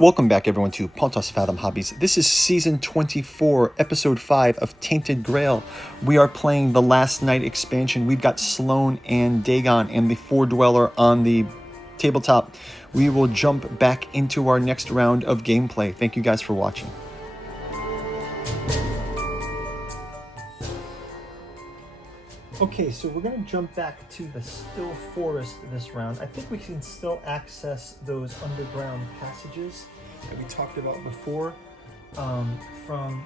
Welcome back, everyone, to Pontos Fathom Hobbies. This is Season 24, Episode 5 of Tainted Grail. We are playing the Last Night expansion. We've got Sloan and Dagon and the Four Dweller on the tabletop. We will jump back into our next round of gameplay. Thank you guys for watching. Okay, so we're going to jump back to the Still Forest this round. I think we can still access those underground passages that we talked about before from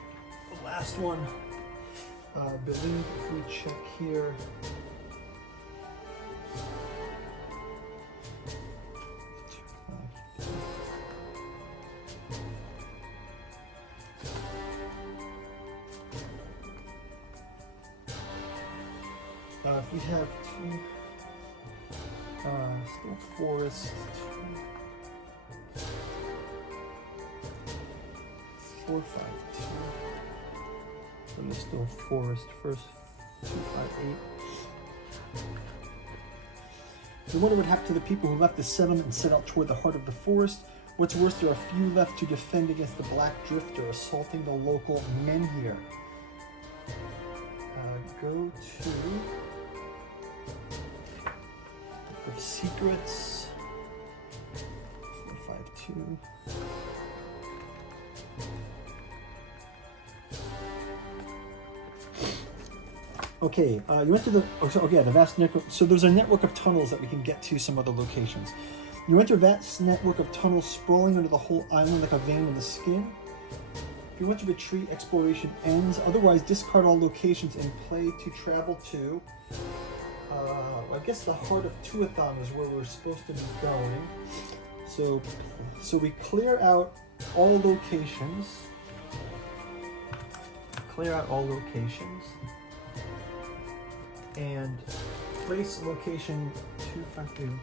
the last one. I believe if we check here, if we have two, Still Forest, 452, from the Still Forest, first 258. We wonder what happened to the people who left the settlement and set out toward the heart of the forest. What's worse, there are few left to defend against the Black Drifter assaulting the local men here. Go to of Secrets, 452. Okay, you went to the, the vast network. So there's a network of tunnels that we can get to some other locations. You enter a vast network of tunnels sprawling under the whole island like a vein in the skin. If you want to retreat, exploration ends. Otherwise, discard all locations and play to travel to I guess the heart of Tuathan is where we're supposed to be going. So we clear out all locations. And place location 252.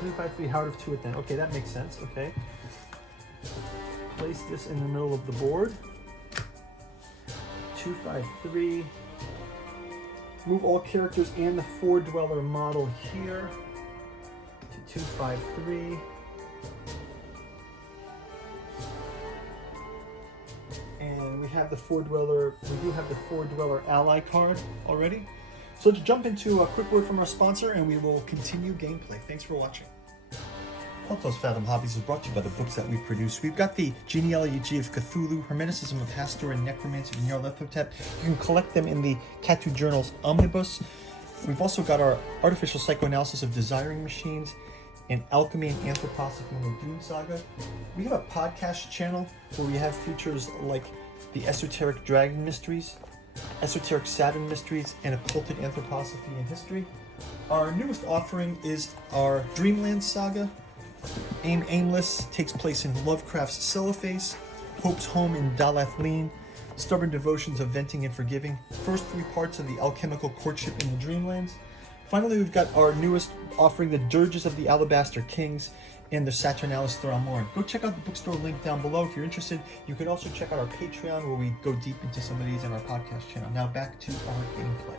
253 Heart of Tuathan. Okay, that makes sense. Okay. Place this in the middle of the board. 253. Move all characters and the Four Dweller model here to 253. And we have the Four Dweller. We do have the Four Dweller ally card already. So to jump into a quick word from our sponsor, and we will continue gameplay. Thanks for watching. Pontos Fathom Hobbies is brought to you by the books that we produce. We've got the Genealogy of Cthulhu, Hermeticism of Hastur, and Necromancy of Nyarlathotep. You can collect them in the Tattoo Journals Omnibus. We've also got our Artificial Psychoanalysis of Desiring Machines, and Alchemy and Anthroposophy in the Dune Saga. We have a podcast channel where we have features like the Esoteric Dragon Mysteries, Esoteric Saturn Mysteries, and Occulted Anthroposophy and History. Our newest offering is our Dreamland Saga. Aimless takes place in Lovecraft's Cellophase, Hope's Home in Dalathleen, Stubborn Devotions of Venting and Forgiving, first three parts of the Alchemical Courtship in the Dreamlands. Finally, we've got our newest offering, the Dirges of the Alabaster Kings and the Saturnalis Thramoran. Go check out the bookstore link down below if you're interested. You can also check out our Patreon where we go deep into some of these in our podcast channel. Now back to our gameplay.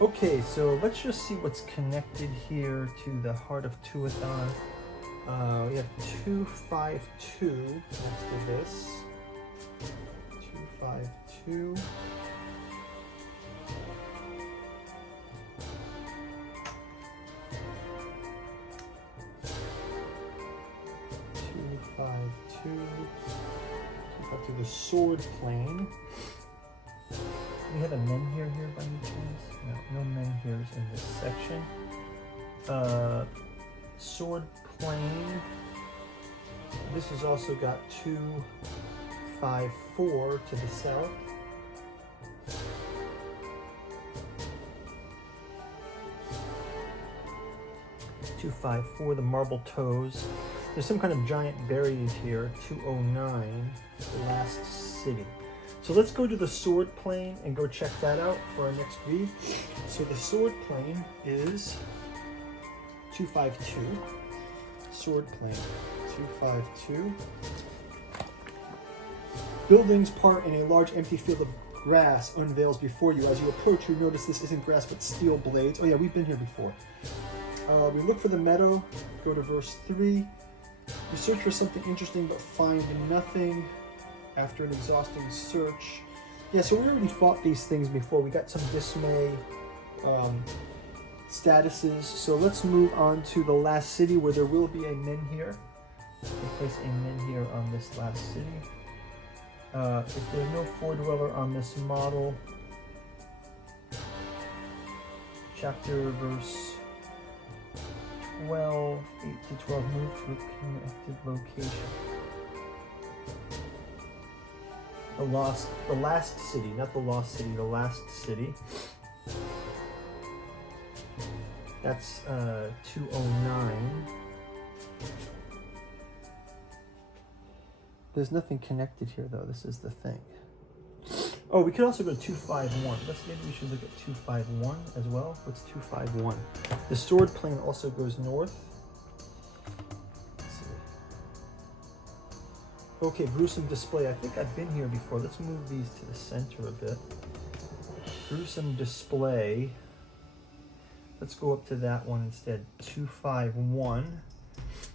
Okay, so let's just see what's connected here to the Heart of Tuathan. We have 252 next to this. 252. To the sword plane. We have a men here by any chance? No men here in this section. Sword plane. This has also got 254 to the south. The Marble Toes. There's some kind of giant barriers here. 209, the Last City. So let's go to the sword plane and go check that out for our next read. So the sword plane is 252. Sword plane 252. Buildings part in a large empty field of grass unveils before you. As you approach, you notice this isn't grass but steel blades. Oh yeah, we've been here before. We look for the meadow, go to verse 3. You search for something interesting but find nothing after an exhausting search. Yeah, so we already fought these things before. We got some dismay statuses. So let's move on to the last city where there will be a menhir. We'll place a menhir on this last city. If there's no four-dweller on this model, chapter verse 12, 8 to 12, move to a connected location. The last city, not the lost city, the last city. That's 209. There's nothing connected here though, this is the thing. Oh, we could also go to 251. Maybe we should look at 251 as well. What's 251? The sword plane also goes north. Let's see. Okay, gruesome display. I think I've been here before. Let's move these to the center a bit. Gruesome display. Let's go up to that one instead. 251.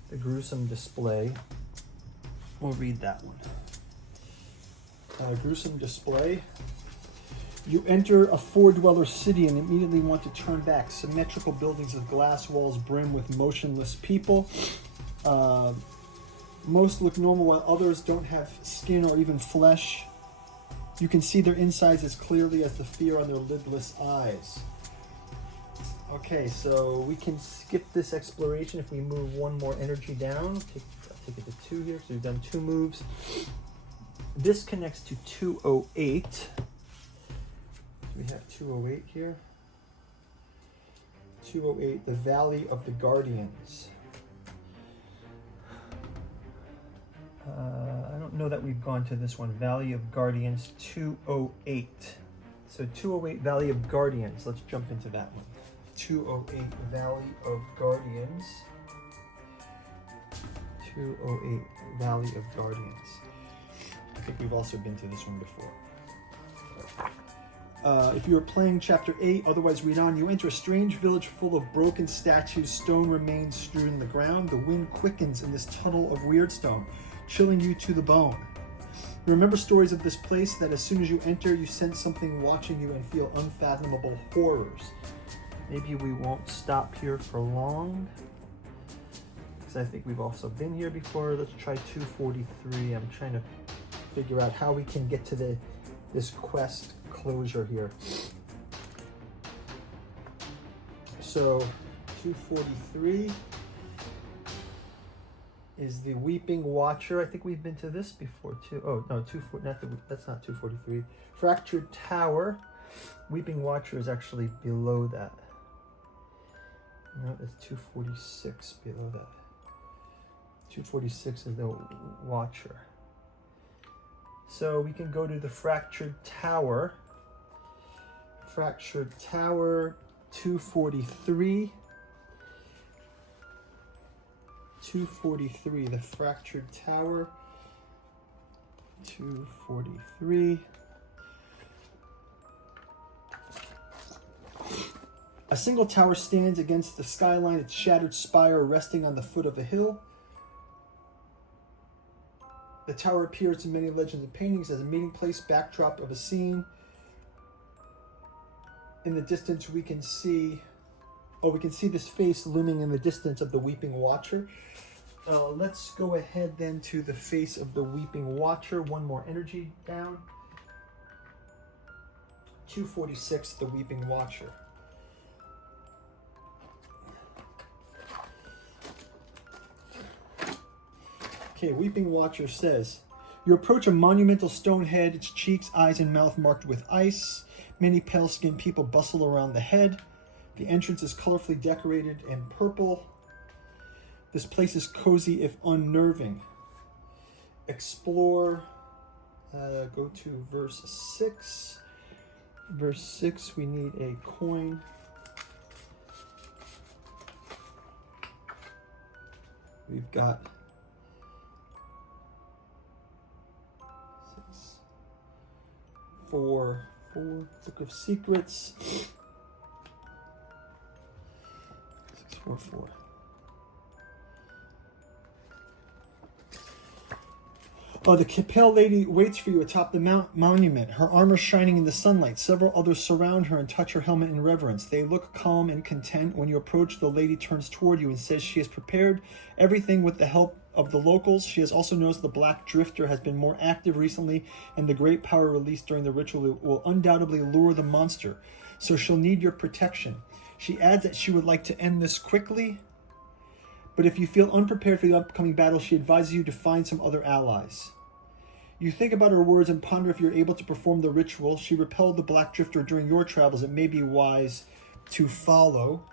The gruesome display. We'll read that one. Gruesome display. You enter a four-dweller city and immediately want to turn back. Symmetrical buildings with glass walls brim with motionless people. Most look normal while others don't have skin or even flesh. You can see their insides as clearly as the fear on their lidless eyes. Okay, so we can skip this exploration if we move one more energy down. I'll take it to 2 here, so we've done 2 moves. This connects to 208. So we have 208 here. 208, the Valley of the Guardians. I don't know that we've gone to this one. Valley of Guardians 208. So 208 Valley of Guardians. Let's jump into that one. 208 Valley of Guardians. 208 Valley of Guardians. I think we've also been to this one before. If you are playing Chapter 8, otherwise read on, you enter a strange village full of broken statues, stone remains strewn on the ground. The wind quickens in this tunnel of weird stone, chilling you to the bone. You remember stories of this place that as soon as you enter, you sense something watching you and feel unfathomable horrors. Maybe we won't stop here for long, because I think we've also been here before. Let's try 243. I'm trying to figure out how we can get to this quest closure here. So 243 is the Weeping Watcher. I think we've been to this before too. Oh no, that's not 243. Fractured Tower. Weeping Watcher is actually below that. No, it's 246 below that. 246 is the Watcher. So we can go to the Fractured Tower. Fractured Tower 243. 243, the Fractured Tower. 243. A single tower stands against the skyline, its shattered spire resting on the foot of a hill. The tower appears in many legends and paintings as a meeting place, backdrop of a scene. In the distance we can see this face looming in the distance of the Weeping Watcher. Let's go ahead then to the face of the Weeping Watcher. One more energy down. 246, the Weeping Watcher. Okay, Weeping Watcher says, you approach a monumental stone head, its cheeks, eyes, and mouth marked with ice. Many pale-skinned people bustle around the head. The entrance is colorfully decorated in purple. This place is cozy if unnerving. Explore. Go to verse 6. Verse 6, we need a coin. We've got 6, 644. Book of Secrets. 644. Oh, the pale lady waits for you atop the monument, her armor shining in the sunlight. Several others surround her and touch her helmet in reverence. They look calm and content. When you approach, the lady turns toward you and says she has prepared everything with the help of the locals. She has also noticed the Black Drifter has been more active recently, and the great power released during the ritual will undoubtedly lure the monster, so she'll need your protection. She adds that she would like to end this quickly, but if you feel unprepared for the upcoming battle, she advises you to find some other allies. You think about her words and ponder if you're able to perform the ritual. She repelled the Black Drifter during your travels. It may be wise to follow.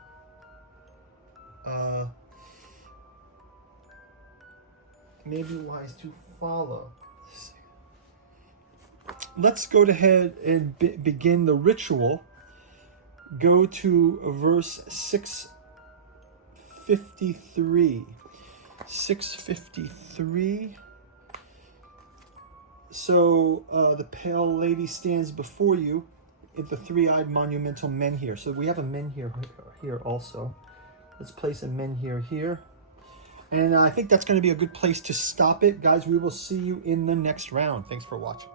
Let's go ahead and begin the ritual. Go to verse 653. 653. So the pale lady stands before you at the three-eyed monumental menhir. So we have a menhir here also. Let's place a menhir here. And I think that's going to be a good place to stop it. Guys, we will see you in the next round. Thanks for watching.